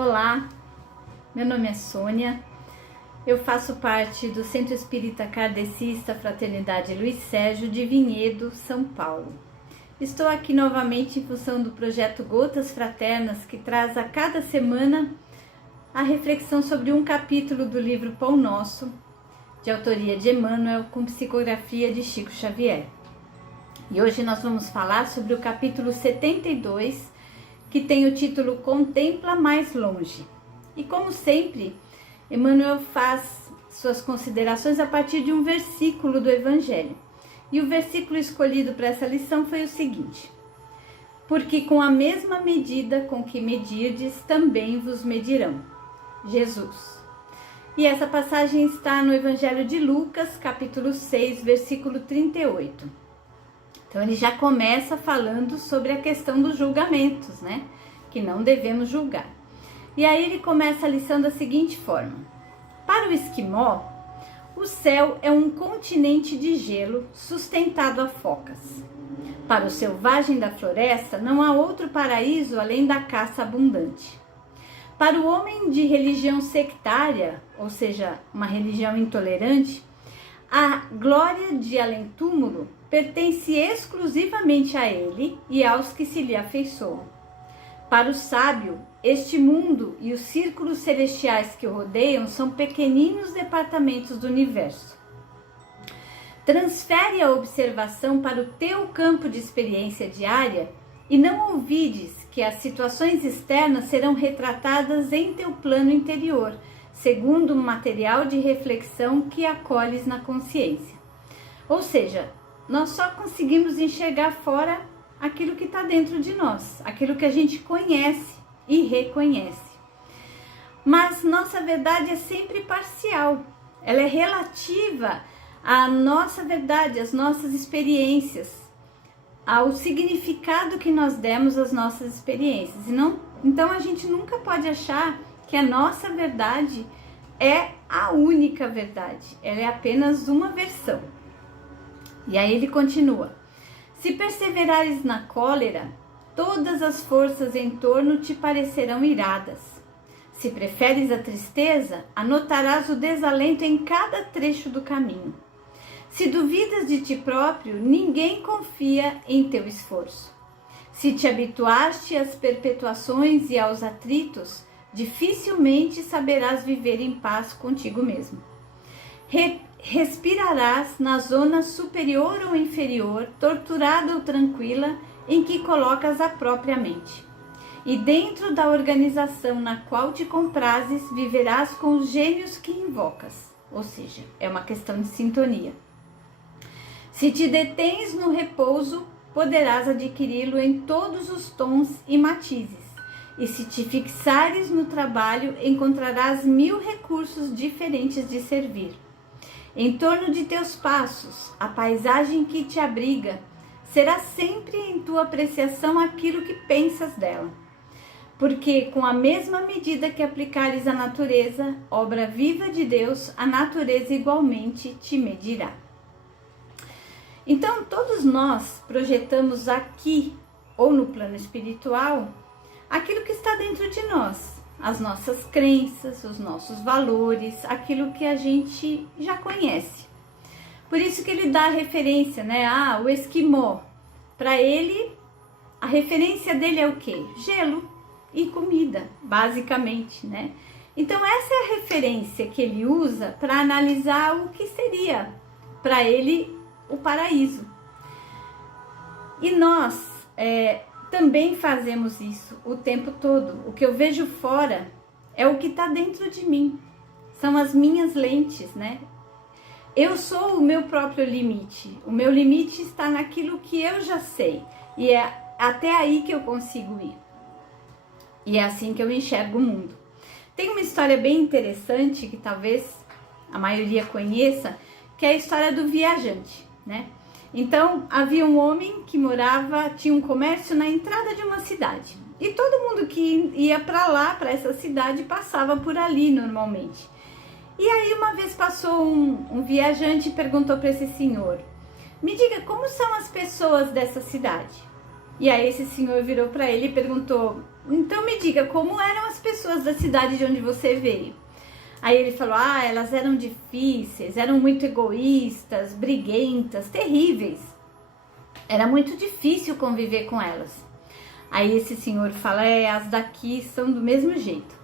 Olá, meu nome é Sônia, eu faço parte do Centro Espírita Kardecista Fraternidade Luiz Sérgio de Vinhedo, São Paulo. Estou aqui novamente em função do projeto Gotas Fraternas, que traz a cada semana a reflexão sobre um capítulo do livro Pão Nosso, de autoria de Emmanuel, com psicografia de Chico Xavier. E hoje nós vamos falar sobre o capítulo 72, que tem o título Contempla Mais Longe. E como sempre, Emmanuel faz suas considerações a partir de um versículo do Evangelho. E o versículo escolhido para essa lição foi o seguinte: porque com a mesma medida com que medirdes, também vos medirão. Jesus. E essa passagem está no Evangelho de Lucas, capítulo 6, versículo 38. Então ele já começa falando sobre a questão dos julgamentos, né? Que não devemos julgar. E aí ele começa a lição da seguinte forma: para o esquimó, o céu é um continente de gelo sustentado a focas. Para o selvagem da floresta, não há outro paraíso além da caça abundante. Para o homem de religião sectária, ou seja, uma religião intolerante, a glória de além-túmulo pertence exclusivamente a ele e aos que se lhe afeiçoam. Para o sábio, este mundo e os círculos celestiais que o rodeiam são pequeninos departamentos do universo. Transfere a observação para o teu campo de experiência diária e não ouvides que as situações externas serão retratadas em teu plano interior, segundo um material de reflexão que acolhes na consciência. Ou seja, nós só conseguimos enxergar fora aquilo que está dentro de nós, aquilo que a gente conhece e reconhece. Mas nossa verdade é sempre parcial, ela é relativa à nossa verdade, às nossas experiências, ao significado que nós demos às nossas experiências. Então a gente nunca pode achar que a nossa verdade é a única verdade, ela é apenas uma versão. E aí ele continua: se perseverares na cólera, todas as forças em torno te parecerão iradas. Se preferes a tristeza, anotarás o desalento em cada trecho do caminho. Se duvidas de ti próprio, ninguém confia em teu esforço. Se te habituaste às perpetuações e aos atritos, dificilmente saberás viver em paz contigo mesmo. Respirarás na zona superior ou inferior, torturada ou tranquila, em que colocas a própria mente. E dentro da organização na qual te comprases, viverás com os gênios que invocas. Ou seja, é uma questão de sintonia. Se te detens no repouso, poderás adquiri-lo em todos os tons e matizes. E se te fixares no trabalho, encontrarás 1000 recursos diferentes de servir. Em torno de teus passos, a paisagem que te abriga será sempre em tua apreciação aquilo que pensas dela. Porque com a mesma medida que aplicares à natureza, obra viva de Deus, a natureza igualmente te medirá. Então todos nós projetamos aqui, ou no plano espiritual, aquilo que está dentro de nós, as nossas crenças, os nossos valores, aquilo que a gente já conhece. Por isso que ele dá a referência, né? O esquimó. Para ele, a referência dele é o quê? Gelo e comida, basicamente, né? Então essa é a referência que ele usa para analisar o que seria para ele o paraíso. E nós também fazemos isso o tempo todo. O que eu vejo fora é o que está dentro de mim. São as minhas lentes, né? Eu sou o meu próprio limite. O meu limite está naquilo que eu já sei. E é até aí que eu consigo ir. E é assim que eu enxergo o mundo. Tem uma história bem interessante que talvez a maioria conheça, que é a história do viajante, né? Então, havia um homem que tinha um comércio na entrada de uma cidade. E todo mundo que ia para lá, para essa cidade, passava por ali normalmente. E aí uma vez passou um viajante e perguntou para esse senhor: me diga, como são as pessoas dessa cidade? E aí esse senhor virou para ele e perguntou: então me diga, como eram as pessoas da cidade de onde você veio? Aí ele falou: ah, elas eram difíceis, eram muito egoístas, briguentas, terríveis. Era muito difícil conviver com elas. Aí esse senhor fala: as daqui são do mesmo jeito.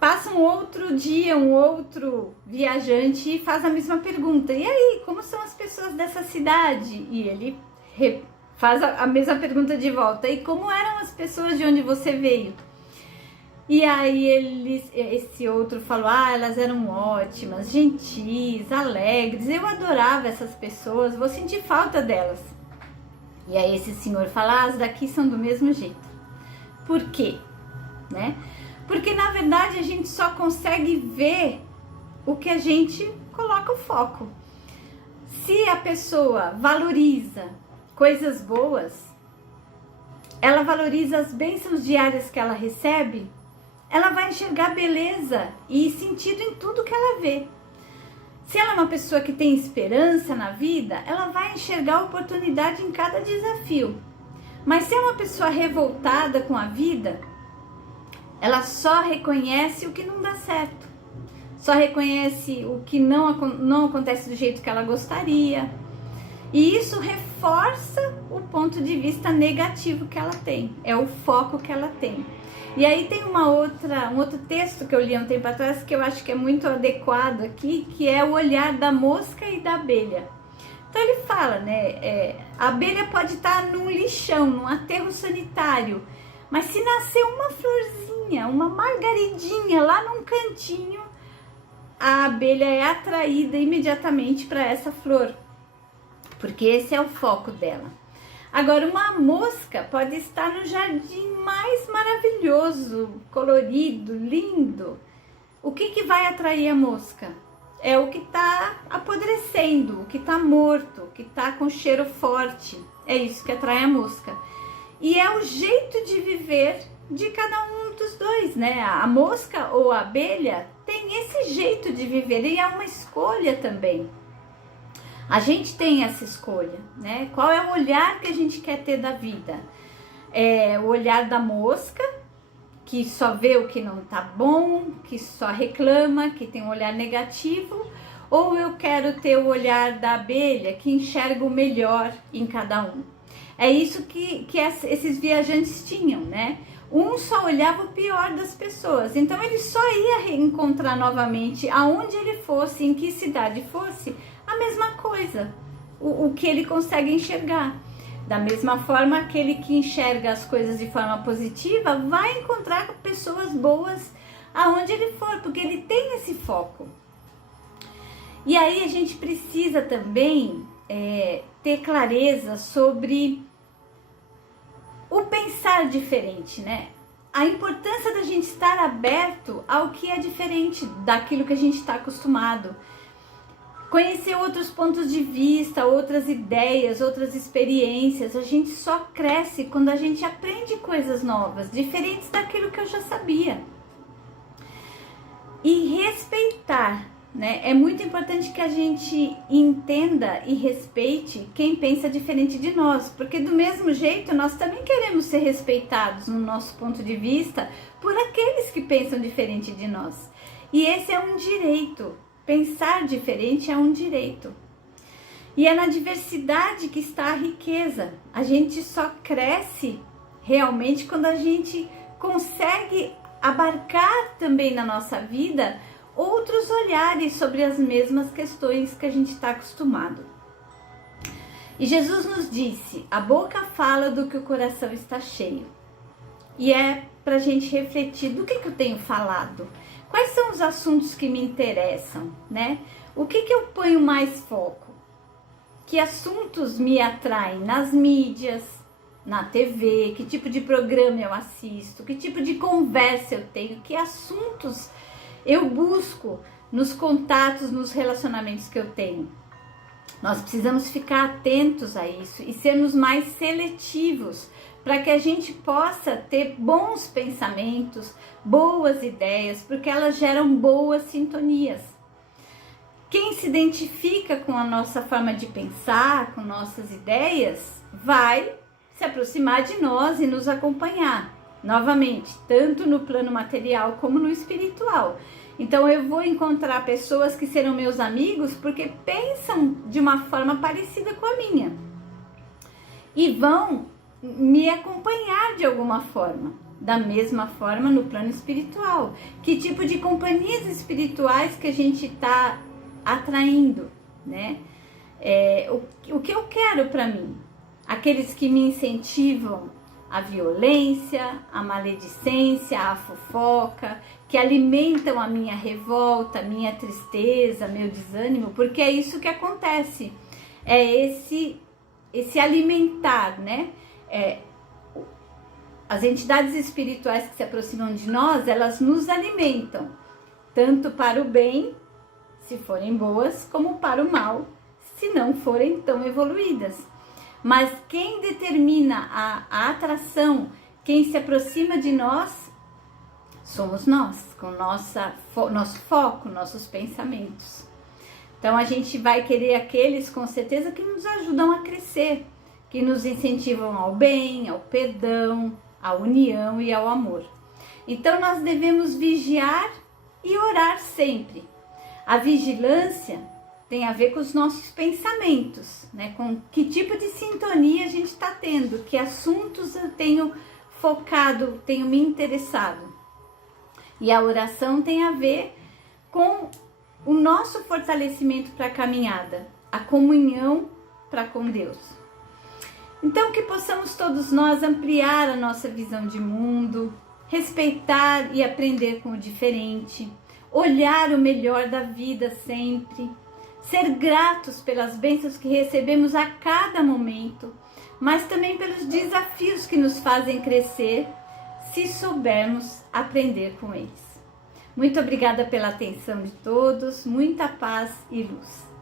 Passa um outro dia, um outro viajante e faz a mesma pergunta: e aí, como são as pessoas dessa cidade? E ele faz a mesma pergunta de volta: e como eram as pessoas de onde você veio? E aí esse outro falou: ah, elas eram ótimas, gentis, alegres, eu adorava essas pessoas, vou sentir falta delas. E aí esse senhor fala: as daqui são do mesmo jeito. Por quê? Né? Porque na verdade a gente só consegue ver o que a gente coloca o foco. Se a pessoa valoriza coisas boas, ela valoriza as bênçãos diárias que ela recebe, ela vai enxergar beleza e sentido em tudo que ela vê. Se ela é uma pessoa que tem esperança na vida, ela vai enxergar oportunidade em cada desafio. Mas se é uma pessoa revoltada com a vida, ela só reconhece o que não dá certo, só reconhece o que não acontece do jeito que ela gostaria. E isso reforça o ponto de vista negativo que ela tem, é o foco que ela tem. E aí tem um outro texto que eu li há um tempo atrás que eu acho que é muito adequado aqui, que é o olhar da mosca e da abelha. Então ele fala, né, a abelha pode estar num lixão, num aterro sanitário, mas se nascer uma florzinha, uma margaridinha lá num cantinho, a abelha é atraída imediatamente para essa flor, porque esse é o foco dela. Agora, uma mosca pode estar no jardim mais maravilhoso, colorido, lindo. O que vai atrair a mosca? É o que está apodrecendo, o que está morto, o que está com cheiro forte. É isso que atrai a mosca. E é o jeito de viver de cada um dos dois, né? A mosca ou a abelha tem esse jeito de viver e é uma escolha também. A gente tem essa escolha, né? Qual é o olhar que a gente quer ter da vida? É o olhar da mosca, que só vê o que não tá bom, que só reclama, que tem um olhar negativo, ou eu quero ter o olhar da abelha, que enxerga o melhor em cada um? É isso que esses viajantes tinham, né? Um só olhava o pior das pessoas, então ele só ia reencontrar novamente, aonde ele fosse, em que cidade fosse, a mesma coisa, o que ele consegue enxergar. Da mesma forma, aquele que enxerga as coisas de forma positiva vai encontrar pessoas boas aonde ele for, porque ele tem esse foco. E aí a gente precisa também ter clareza sobre o pensar diferente, né? A importância da gente estar aberto ao que é diferente daquilo que a gente está acostumado. Conhecer outros pontos de vista, outras ideias, outras experiências. A gente só cresce quando a gente aprende coisas novas, diferentes daquilo que eu já sabia. E respeitar, né? É muito importante que a gente entenda e respeite quem pensa diferente de nós, porque do mesmo jeito nós também queremos ser respeitados no nosso ponto de vista por aqueles que pensam diferente de nós. E esse é um direito. Pensar diferente é um direito. E é na diversidade que está a riqueza. A gente só cresce realmente quando a gente consegue abarcar também na nossa vida outros olhares sobre as mesmas questões que a gente está acostumado. E Jesus nos disse: a boca fala do que o coração está cheio. E é para a gente refletir do que eu tenho falado. Quais são os assuntos que me interessam, né? O que eu ponho mais foco? Que assuntos me atraem nas mídias, na TV? Que tipo de programa eu assisto? Que tipo de conversa eu tenho? Que assuntos eu busco nos contatos, nos relacionamentos que eu tenho? Nós precisamos ficar atentos a isso e sermos mais seletivos para que a gente possa ter bons pensamentos, boas ideias, porque elas geram boas sintonias. Quem se identifica com a nossa forma de pensar, com nossas ideias, vai se aproximar de nós e nos acompanhar, novamente, tanto no plano material como no espiritual. Então eu vou encontrar pessoas que serão meus amigos porque pensam de uma forma parecida com a minha e vão me acompanhar de alguma forma, da mesma forma no plano espiritual. Que tipo de companhias espirituais que a gente está atraindo, né? O que eu quero para mim? Aqueles que me incentivam a violência, a maledicência, a fofoca, que alimentam a minha revolta, a minha tristeza, meu desânimo, porque é isso que acontece. É esse alimentar, né? As entidades espirituais que se aproximam de nós, elas nos alimentam, tanto para o bem, se forem boas, como para o mal, se não forem tão evoluídas. Mas quem determina a atração, quem se aproxima de nós, somos nós, com nosso foco, nossos pensamentos. Então a gente vai querer aqueles, com certeza, que nos ajudam a crescer, que nos incentivam ao bem, ao perdão, à união e ao amor. Então nós devemos vigiar e orar sempre. A vigilância tem a ver com os nossos pensamentos, né? Com que tipo de sintonia a gente está tendo, que assuntos eu tenho focado, tenho me interessado. E a oração tem a ver com o nosso fortalecimento para a caminhada, a comunhão para com Deus. Então que possamos todos nós ampliar a nossa visão de mundo, respeitar e aprender com o diferente, olhar o melhor da vida sempre, ser gratos pelas bênçãos que recebemos a cada momento, mas também pelos desafios que nos fazem crescer, se soubermos aprender com eles. Muito obrigada pela atenção de todos, muita paz e luz.